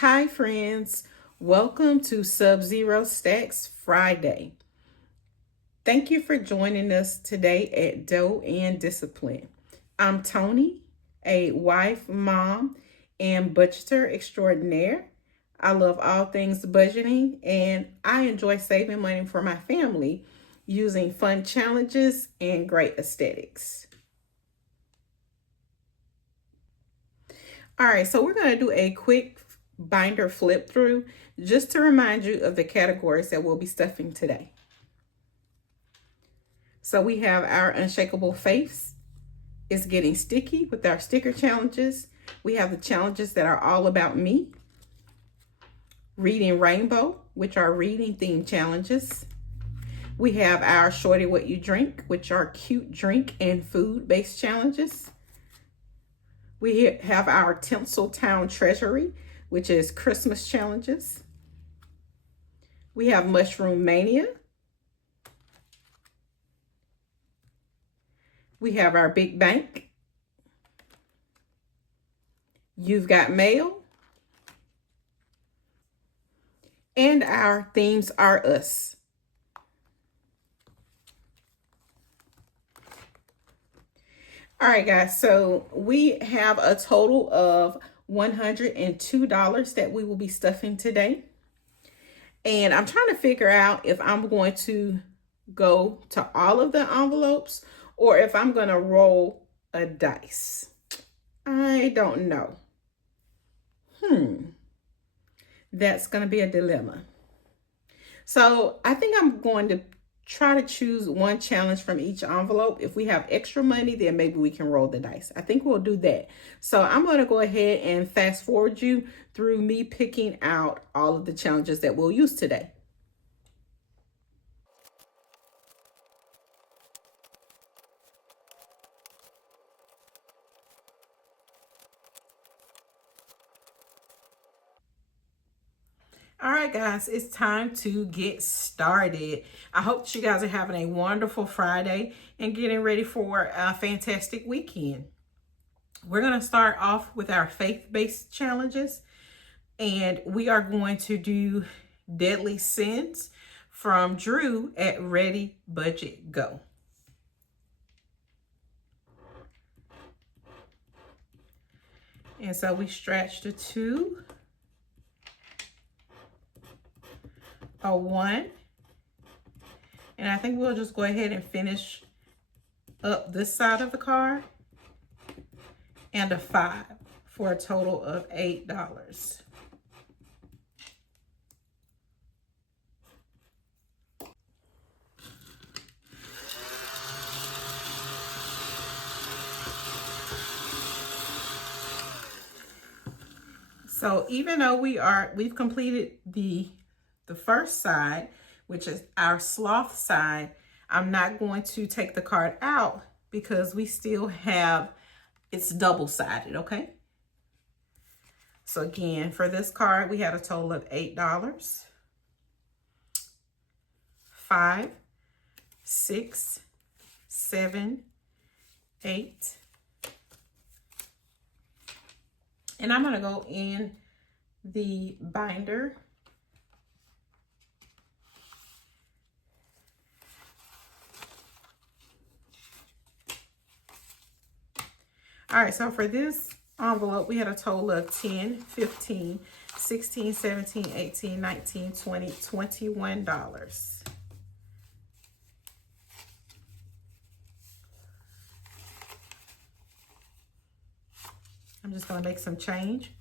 Hi, friends. Welcome to SubZero Stacks Friday. Thank you for joining us today at Dough and Discipline. I'm Toni, a wife, mom, and budgeter extraordinaire. I love all things budgeting and I enjoy saving money for my family using fun challenges and great aesthetics. All right, so we're going to do a quick binder flip through just to remind you of the categories that we'll be stuffing today. So we have our unshakable faiths. It's getting sticky with our sticker challenges. We have the challenges that are all about me. Reading rainbow, which are reading themed challenges. We have our shorty what you drink, which are cute drink and food based challenges. We have our Tinseltown Treasury, which is Christmas challenges. We have Mushroom Mania. We have our Big Bank. You've Got Mail. And our Themes Are Us. All right, guys, so we have a total of $102 that we will be stuffing today. And I'm trying to figure out if I'm going to go to all of the envelopes or if I'm going to roll a dice. I don't know. That's going to be a dilemma. So I think I'm going to try to choose one challenge from each envelope. If we have extra money, then maybe we can roll the dice. I think we'll do that. So I'm going to go ahead and fast forward you through me picking out all of the challenges that we'll use today. All right, guys, it's time to get started. I hope that you guys are having a wonderful Friday and getting ready for a fantastic weekend. We're going to start off with our faith-based challenges, and we are going to do Deadly Sins from Drew at Ready, Budget, Go. And so we stretched a 2, a 1, and I think we'll just go ahead and finish up this side of the card, and a 5 for a total of $8. So even though we've completed the first side, which is our sloth side, I'm not going to take the card out because we still have, it's double-sided, okay? So again, for this card, we had a total of $8. 5, 6, 7, 8. And I'm gonna go in the binder. All right, so for this envelope, we had a total of 10, 15, 16, 17, 18, 19, 20, $21. I'm just gonna make some change.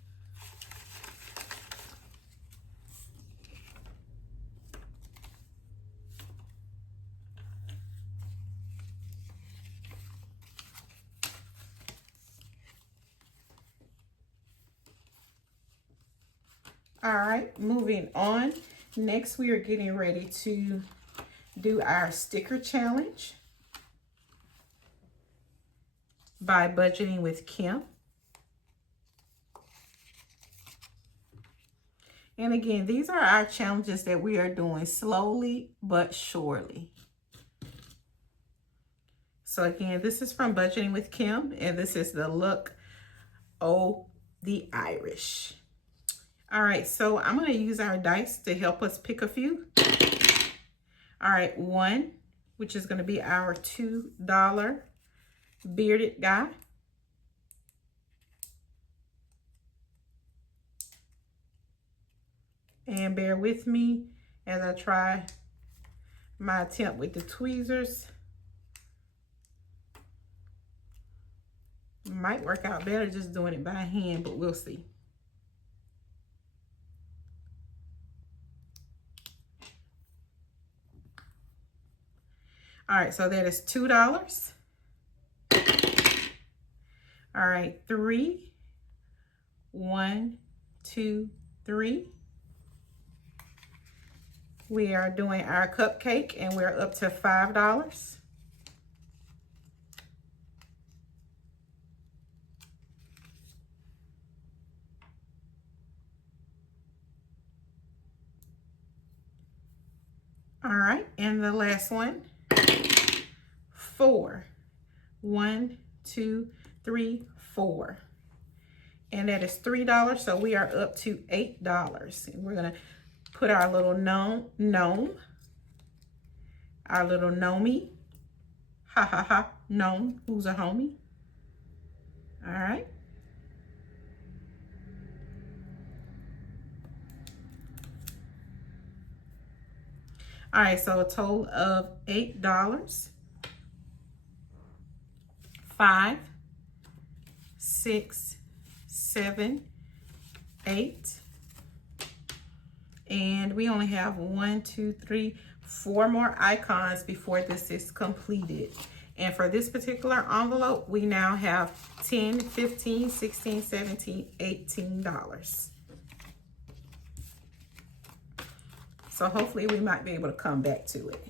All right, moving on. Next, we are getting ready to do our sticker challenge by Budgeting with Kim. And again, these are our challenges that we are doing slowly but surely. So again, this is from Budgeting with Kim, and this is the Look Oh the Irish. All right, so I'm going to use our dice to help us pick a few. All right, 1, which is going to be our $2 bearded guy. And bear with me as I try my attempt with the tweezers. Might work out better just doing it by hand, but we'll see. All right, so that is $2. All right, 3. 1, 2, 3. We are doing our cupcake and we're up to $5. All right, and the last one, 4. 1, 2, 3, 4. And that is $3, so we are up to $8. And we're gonna put our little gnome, our little gnomie, ha ha ha, gnome, who's a homie. All right. All right, so a total of $8. 5, 6, 7, 8. And we only have 1, 2, 3, 4 more icons before this is completed. And for this particular envelope, we now have $10, $15, $16, $17, $18. So hopefully we might be able to come back to it.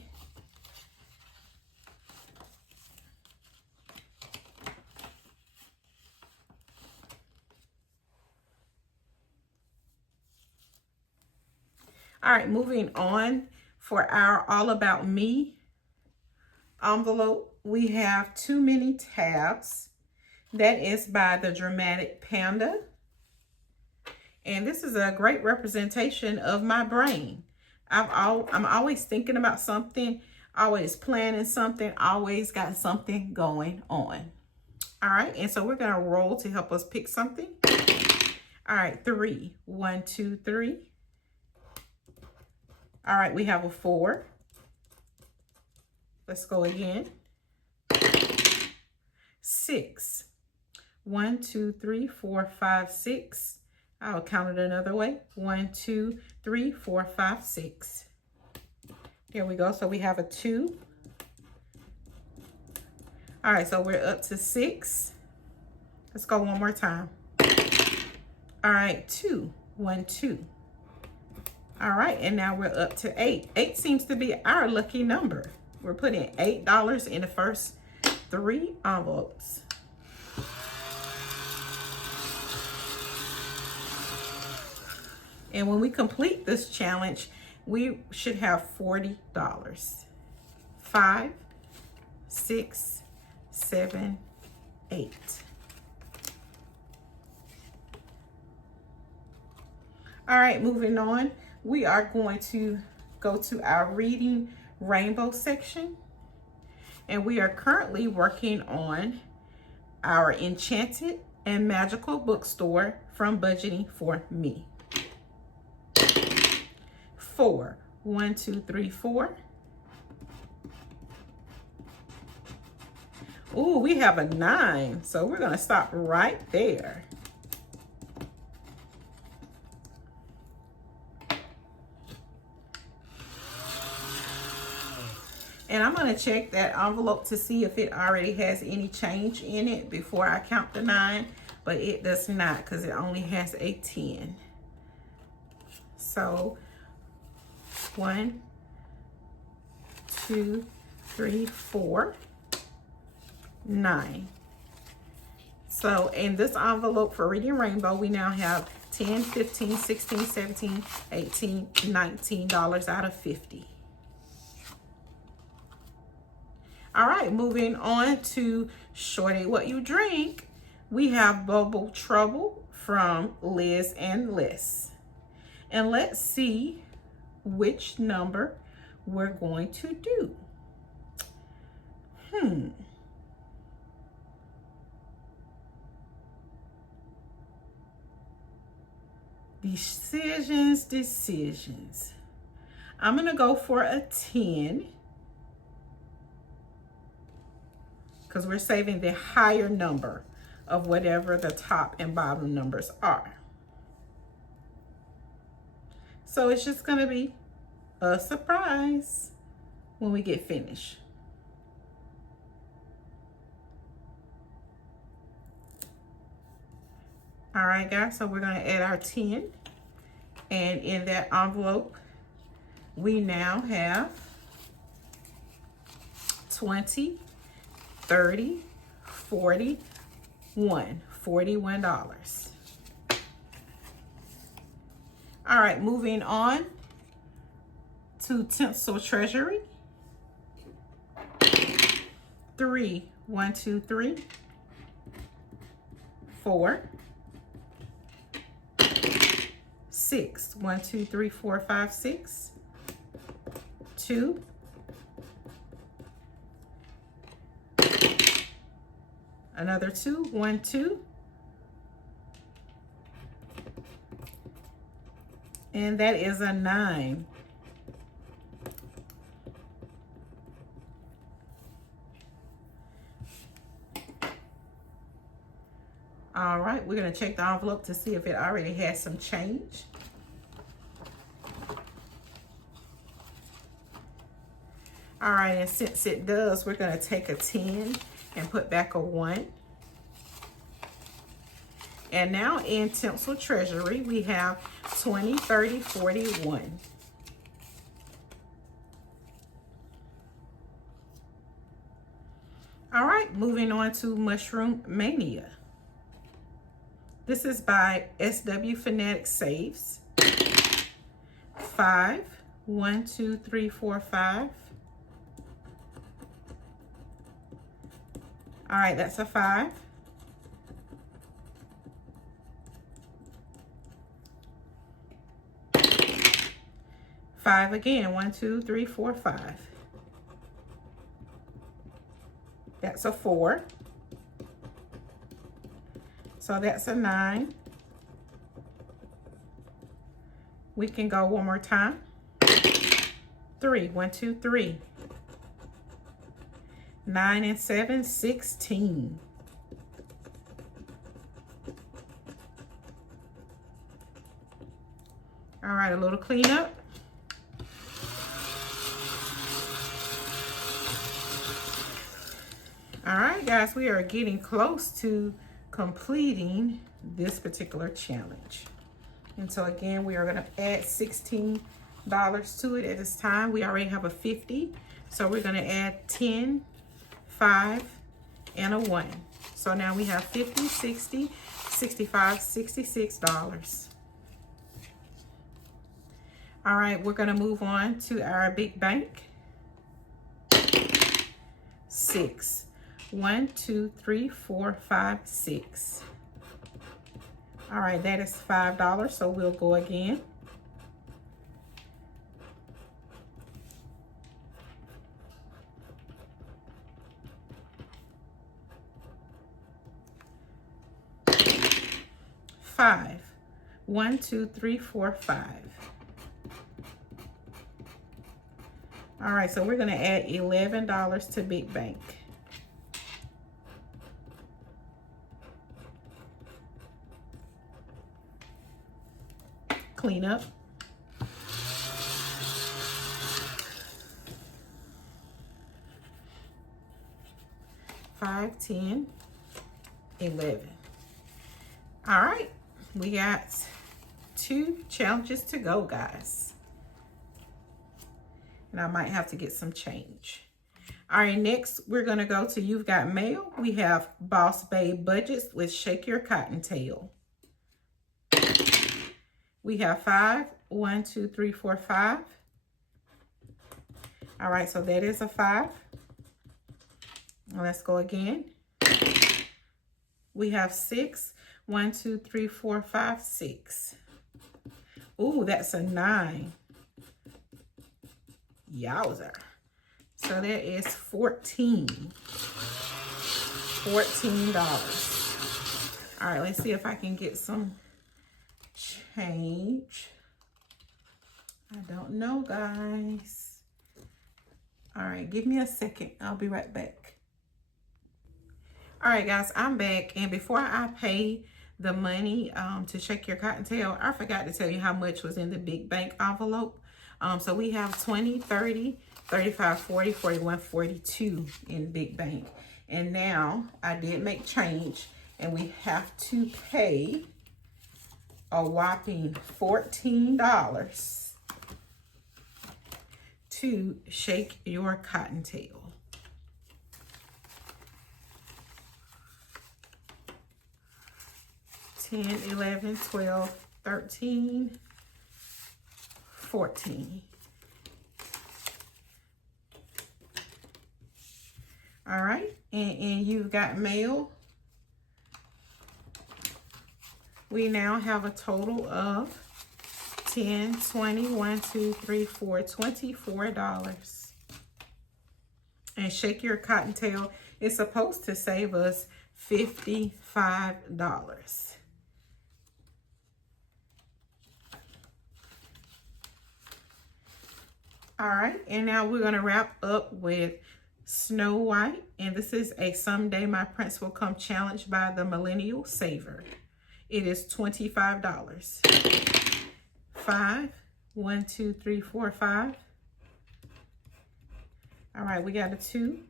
All right, moving on for our All About Me envelope, we have Too Many Tabs. That is by the Dramatic Panda. And this is a great representation of my brain. I'm always thinking about something, always planning something, always got something going on. All right, and so we're gonna roll to help us pick something. All right, 3, 1, 2, 3. All right, we have a 4. Let's go again. 6. 1, 2, 3, 4, 5, 6. I'll count it another way. 1, 2, 3, 4, 5, 6. Here we go. So we have a 2. All right, so we're up to 6. Let's go one more time. All right, 2, 1, 2. All right, and now we're up to 8. 8 seems to be our lucky number. We're putting $8 in the first 3 envelopes. And when we complete this challenge, we should have $40. 5, 6, 7, 8. All right, moving on. We are going to go to our Reading Rainbow section. And we are currently working on our Enchanted and Magical Bookstore from Budgeting for Me. 4, 1, 2, 3, 4. Ooh, we have a 9, so we're gonna stop right there. And I'm gonna check that envelope to see if it already has any change in it before I count the 9, but it does not because it only has a 10. So 1, 2, 3, 4, 9. So in this envelope for Reading Rainbow, we now have $10, $15, $16, $17, $18, $19 out of 50. All right, moving on to Shorty What You Drink. We have Bubble Trouble from LizandLess. And let's see which number we're going to do. Decisions. I'm gonna go for a 10 because we're saving the higher number of whatever the top and bottom numbers are. So it's just gonna be a surprise when we get finished. All right, guys, so we're gonna add our 10. And in that envelope, we now have 20, 30, 41, $41. All right, moving on to Tinsel Treasury. 3, 1, 2, 3, 4, 6, 1, 2, 3, 4, 5, 6, 2, another 2, 1, 2, and that is a 9. All right, we're gonna check the envelope to see if it already has some change. All right, and since it does, we're gonna take a 10 and put back a 1. And now in Tinsel Treasury, we have 20, 30, 41. All right, moving on to Mushroom Mania. This is by SW Fanatic Saves. 5, 1, 2, 3, 4, 5. All right, that's a 5. Five again, 1, 2, 3, 4, 5. That's a 4. So that's a 9. We can go one more time. 3, 1, 2, 3. 9 and 7, 16. All right, a little cleanup. All right, guys, we are getting close to completing this particular challenge. And so again, we are going to add $16 to it at this time. We already have a 50. So we're going to add 10, 5, and a 1. So now we have 50, 60, 65, $66. All right, we're going to move on to our big bank. 6. 1, 2, 3, 4, 5, 6. All right, that is $5. So we'll go again. $5. 1, 2, 3, 4, 5. All right, so we're going to add $11 to Big Bank. Clean up. $5, $10, $11. All right, we got 2 challenges to go, guys. And I might have to get some change. All right, next we're gonna go to You've Got Mail. We have Boss Babe Budgets with Shake Your Cottontail. We have 5, 1, 2, 3, 4, 5. All right, so that is a 5. Let's go again. We have 6, 1, 2, 3, 4, 5, 6. Ooh, that's a 9. Yowzer. So that is $14. All right, let's see if I can get some change. I don't know, guys. All right, give me a second. I'll be right back. All right, guys, I'm back. And before I pay the money to Shake Your Cottontail, I forgot to tell you how much was in the big bank envelope. So we have 20, 30, 35, 40, 41, 42 in big bank. And now I did make change, and we have to pay a whopping $14 to Shake Your Cottontail. $10, $11, $12, $13, $14. All right, and you've got mail. We now have a total of 10, 20, 1, 2, 3, 4, $24. And Shake Your Cottontail is supposed to save us $55. All right, and now we're gonna wrap up with Snow White, and this is a Someday My Prince Will Come challenge by the Millennial Saver. It is $25. 5, 1, 2, 3, 4, 5. All right, we got a 2.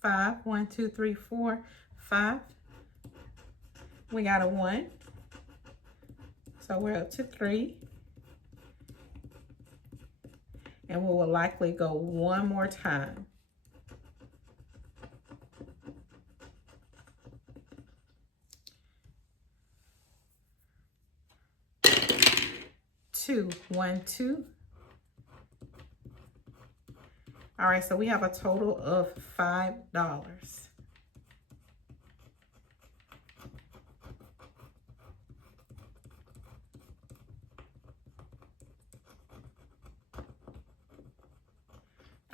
Five, 1, 2, 3, 4, 5. We got a 1. So we're up to 3. And we will likely go one more time. Two, 1, 2. All right, so we have a total of $5.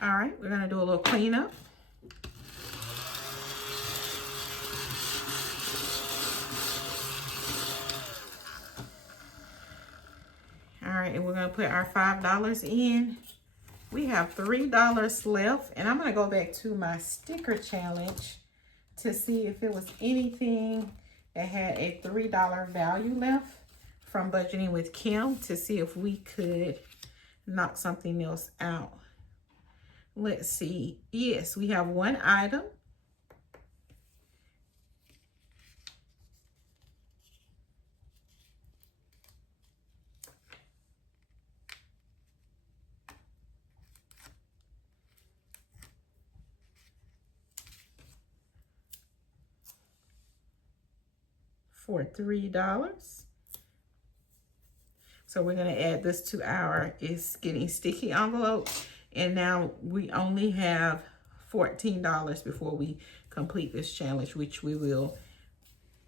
All right, we're gonna do a little cleanup. All right, and we're gonna put our $5 in. We have $3 left, and I'm gonna go back to my sticker challenge to see if it was anything that had a $3 value left from Budgeting with Kim, to see if we could knock something else out. Let's see. Yes, we have one item. For $3. So we're going to add this to our It's Getting Sticky envelope. And now we only have $14 before we complete this challenge, which we will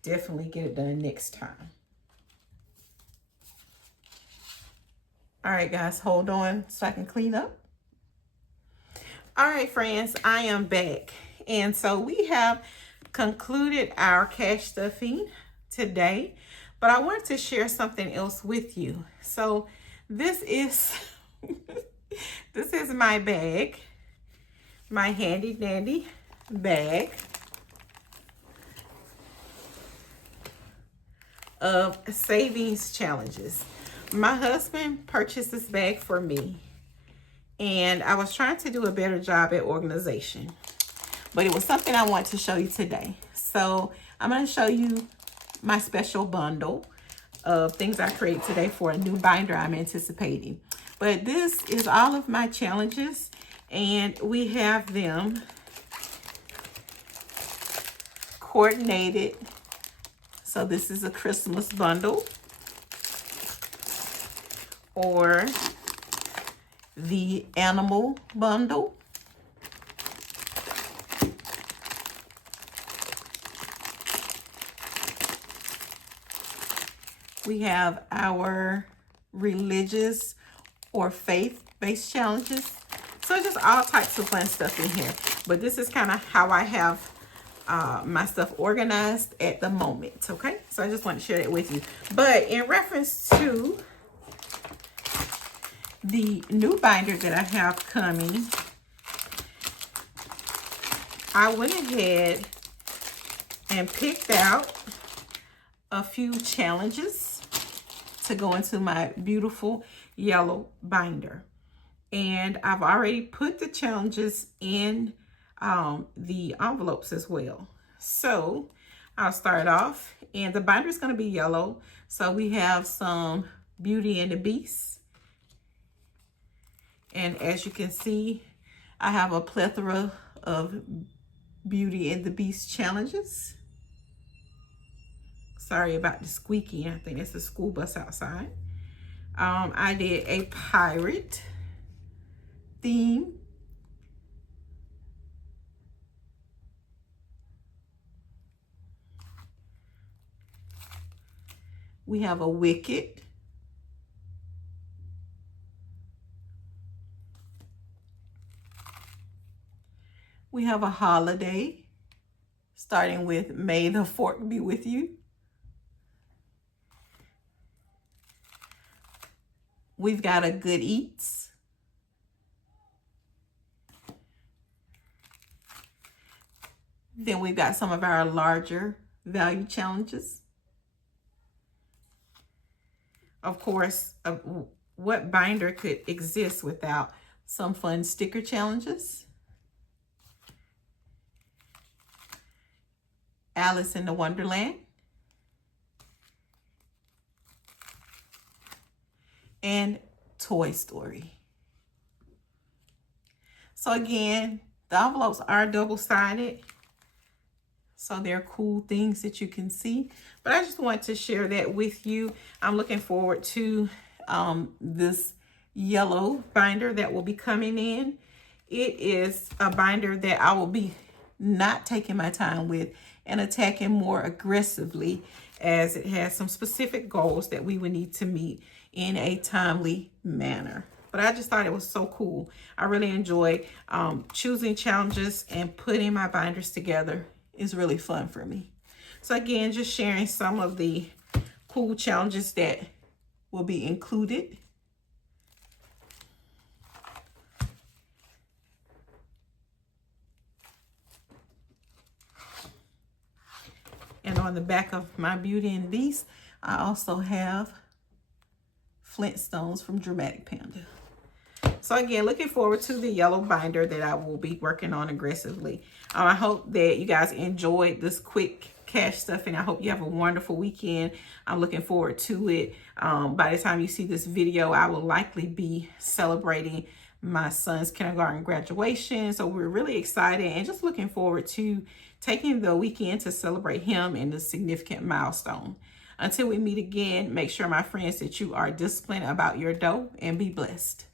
definitely get it done next time. All right, guys, hold on so I can clean up. All right, friends, I am back. And so we have concluded our cash stuffing today, but I wanted to share something else with you. So this is this is my bag, my handy dandy bag of savings challenges. My husband purchased this bag for me, and I was trying to do a better job at organization, but it was something I want to show you today. So I'm going to show you my special bundle of things I created today for a new binder I'm anticipating. But this is all of my challenges, and we have them coordinated. So this is a Christmas bundle, or the animal bundle. We have our religious or faith-based challenges. So just all types of fun stuff in here. But this is kind of how I have my stuff organized at the moment, okay? So I just want to share that with you. But in reference to the new binder that I have coming, I went ahead and picked out a few challenges to go into my beautiful yellow binder. And I've already put the challenges in the envelopes as well. So I'll start off, and the binder is going to be yellow. So we have some Beauty and the Beast. And as you can see, I have a plethora of Beauty and the Beast challenges. Sorry about the squeaky. I think that's the school bus outside. I did a pirate theme. We have a Wicked. We have a holiday, starting with May the Fork Be With You. We've got a Good Eats. Then we've got some of our larger value challenges. Of course, what binder could exist without some fun sticker challenges? Alice in the Wonderland. And Toy Story. So again, the envelopes are double-sided. So they're cool things that you can see. But I just want to share that with you. I'm looking forward to this yellow binder that will be coming in. It is a binder that I will be not taking my time with and attacking more aggressively, as it has some specific goals that we would need to meet in a timely manner. But I just thought it was so cool. I really enjoy choosing challenges, and putting my binders together is really fun for me. So again, just sharing some of the cool challenges that will be included. And on the back of my Beauty and Beast, I also have Flintstones from Dramatic Panda. So again, looking forward to the yellow binder that I will be working on aggressively. I hope that you guys enjoyed this quick cash stuffing. I hope you have a wonderful weekend. I'm looking forward to it. By the time you see this video, I will likely be celebrating my son's kindergarten graduation. So we're really excited and just looking forward to taking the weekend to celebrate him and this significant milestone. Until we meet again, make sure, my friends, that you are disciplined about your dough, and be blessed.